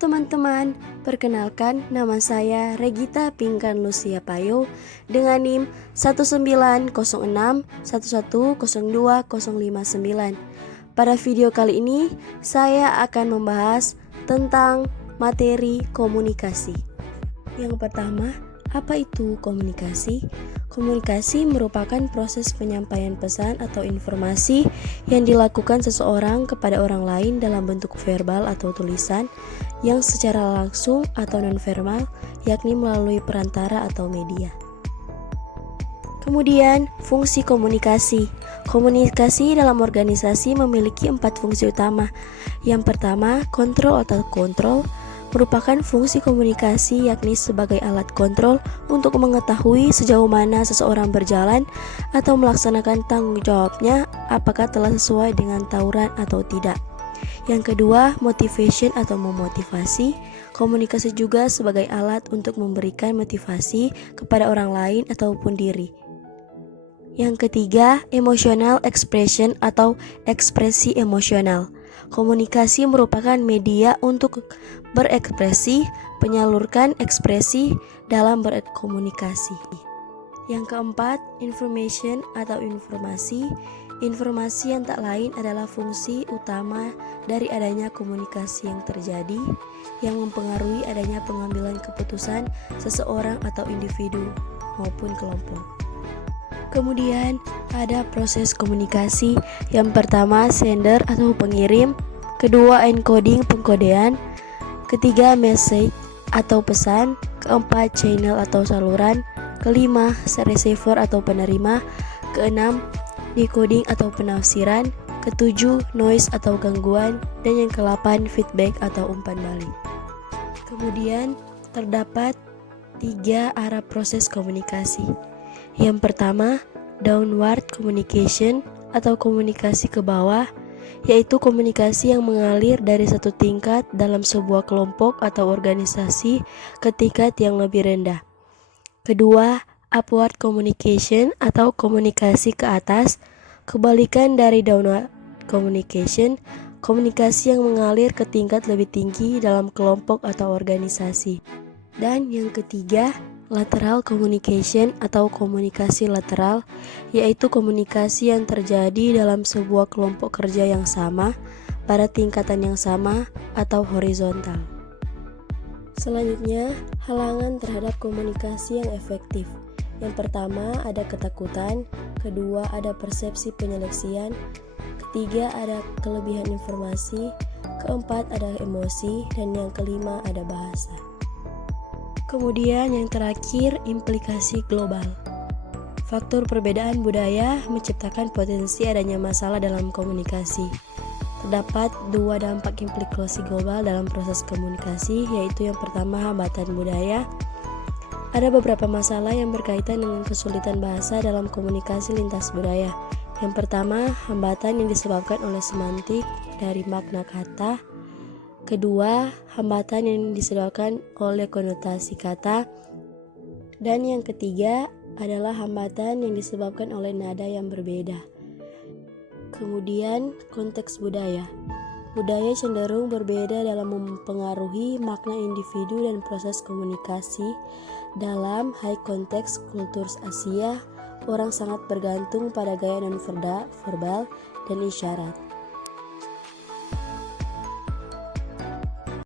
teman-teman, perkenalkan nama saya Regita Pinkan Lucia Payo dengan NIM 19061102059. Pada video kali ini, saya akan membahas tentang materi komunikasi. Yang pertama, apa itu komunikasi? Komunikasi merupakan proses penyampaian pesan atau informasi yang dilakukan seseorang kepada orang lain dalam bentuk verbal atau tulisan yang secara langsung atau non-verbal, yakni melalui perantara atau media. Kemudian, fungsi komunikasi. Komunikasi dalam organisasi memiliki 4 fungsi utama. Yang pertama, kontrol atau kontrol merupakan fungsi komunikasi, yakni sebagai alat kontrol untuk mengetahui sejauh mana seseorang berjalan atau melaksanakan tanggung jawabnya, apakah telah sesuai dengan tauran atau tidak. Yang kedua, motivation atau memotivasi. Komunikasi juga sebagai alat untuk memberikan motivasi kepada orang lain ataupun diri. Yang ketiga, emotional expression atau ekspresi emosional. Komunikasi merupakan media untuk berekspresi, menyalurkan ekspresi dalam berkomunikasi. Yang keempat, information atau informasi. Informasi yang tak lain adalah fungsi utama dari adanya komunikasi yang terjadi, yang mempengaruhi adanya pengambilan keputusan seseorang atau individu maupun kelompok. Kemudian ada proses komunikasi. Yang pertama, sender atau pengirim. Kedua, encoding, pengkodean. Ketiga, message atau pesan. Keempat, channel atau saluran. Kelima, receiver atau penerima. Keenam, decoding atau penafsiran. Ketujuh, noise atau gangguan. Dan yang ke-8, feedback atau umpan balik. Kemudian terdapat 3 arah proses komunikasi. Yang pertama, downward communication atau komunikasi ke bawah, yaitu komunikasi yang mengalir dari satu tingkat dalam sebuah kelompok atau organisasi ke tingkat yang lebih rendah. Kedua, upward communication atau komunikasi ke atas, kebalikan dari downward communication, komunikasi yang mengalir ke tingkat lebih tinggi dalam kelompok atau organisasi. Dan yang ketiga, lateral communication atau komunikasi lateral, yaitu komunikasi yang terjadi dalam sebuah kelompok kerja yang sama, pada tingkatan yang sama, atau horizontal. Selanjutnya, halangan terhadap komunikasi yang efektif. Yang pertama, ada ketakutan. Kedua, ada persepsi penyeleksian. Ketiga, ada kelebihan informasi. Keempat, ada emosi. Dan yang kelima, ada bahasa. Kemudian yang terakhir, implikasi global. Faktor perbedaan budaya menciptakan potensi adanya masalah dalam komunikasi. Terdapat 2 dampak implikasi global dalam proses komunikasi, yaitu yang pertama, hambatan budaya. Ada beberapa masalah yang berkaitan dengan kesulitan bahasa dalam komunikasi lintas budaya. Yang pertama, hambatan yang disebabkan oleh semantik dari makna kata. Kedua, hambatan yang disebabkan oleh konotasi kata. Dan yang ketiga adalah hambatan yang disebabkan oleh nada yang berbeda. Kemudian, konteks budaya. Budaya cenderung berbeda dalam mempengaruhi makna individu dan proses komunikasi. Dalam high context kultur Asia, orang sangat bergantung pada gaya non-verbal dan isyarat.